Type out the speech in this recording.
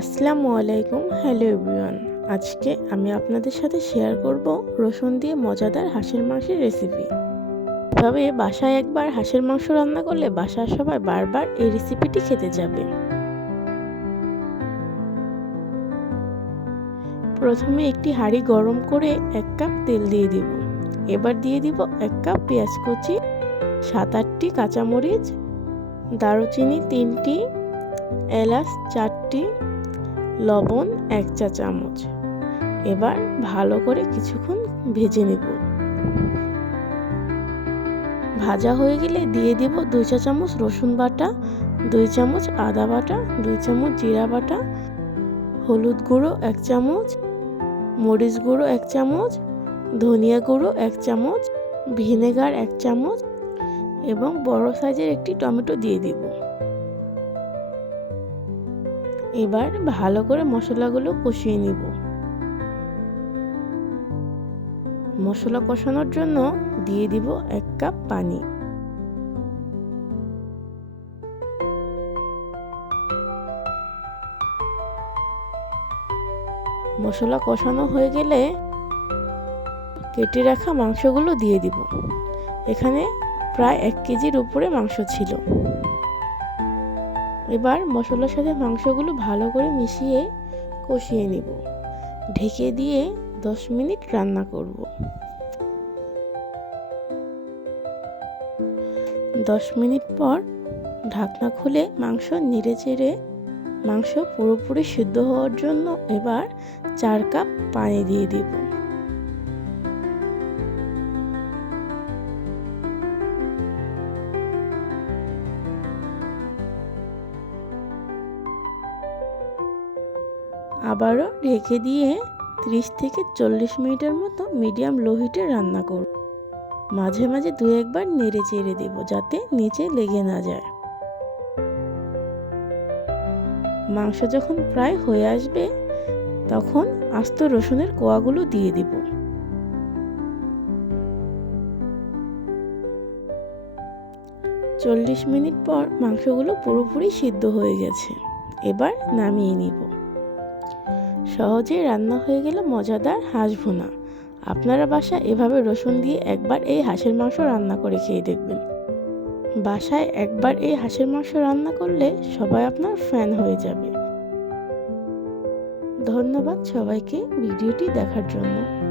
আসসালামু আলাইকুম, hello everyone. আজকে আমি আপনাদের সাথে শেয়ার করব রসুন দিয়ে মজাদার হাঁসের মাংসের রেসিপি এভাবে বাসায় একবার হাঁসের মাংস রান্না করলে বাসার সবাই বারবার এই রেসিপিটি খেতে যাবে। প্রথমে একটি হাঁড়ি গরম করে এক কাপ তেল দিয়ে দিব। এবার দিয়ে দিব এক কাপ পেঁয়াজ কুচি, সাত আটটি কাঁচামরিচ, দারুচিনি তিনটি, এলাচ চারটি লবণ এক চা চামচ। এবার ভালো করে কিছুক্ষণ ভেজে নেব। ভাজা হয়ে গেলে দিয়ে দিব দুই চা চামচ রসুন বাটা, দুই চামচ আদা বাটা, দুই চামচ জিরা বাটা, হলুদ গুঁড়ো এক চামচ, মরিচ গুঁড়ো এক চামচ, ধনিয়া গুঁড়ো এক চামচ, ভিনেগার এক চামচ এবং বড় সাইজের একটি টমেটো দিয়ে দিব। এবার ভালো করে মশলাগুলো কষিয়ে নিব। মশলা কষানোর জন্য দিয়ে দিব এক কাপ পানি। মশলা কষানো হয়ে গেলে কেটে রাখা মাংসগুলো দিয়ে দিব। এখানে প্রায় এক কেজির উপরে মাংস ছিল। এবার মশলার সাথে মাংসগুলো ভালো করে মিশিয়ে কষিয়ে নিব। ঢেকে দিয়ে দশ মিনিট রান্না করব। দশ মিনিট পর ঢাকনা খুলে মাংস নেড়ে চেড়ে মাংস পুরোপুরি সিদ্ধ হওয়ার জন্য এবার চার কাপ পানি দিয়ে দিব। আবারও ঢেকে দিয়ে ত্রিশ থেকে চল্লিশ মিনিটের মতো মিডিয়াম লো হিটে রান্না করব। মাঝে মাঝে দু একবার নেড়ে চেড়ে দেব যাতে নিচে লেগে না যায়। মাংস যখন প্রায় হয়ে আসবে, তখন আস্ত রসুনের কোয়াগুলো দিয়ে দিব। চল্লিশ মিনিট পর মাংসগুলো পুরোপুরি সিদ্ধ হয়ে গেছে। এবার নামিয়ে নিব। সহজেই রান্না হয়ে গেল মজাদার হাঁস ভুনা। আপনারা বাসা এভাবে রসুন দিয়ে একবার এই হাঁসের মাংস রান্না করে খেয়ে দেখবেন। বাসায় একবার এই হাঁসের মাংস রান্না করলে সবাই আপনার ফ্যান হয়ে যাবে। ধন্যবাদ সবাইকে ভিডিওটি দেখার জন্য।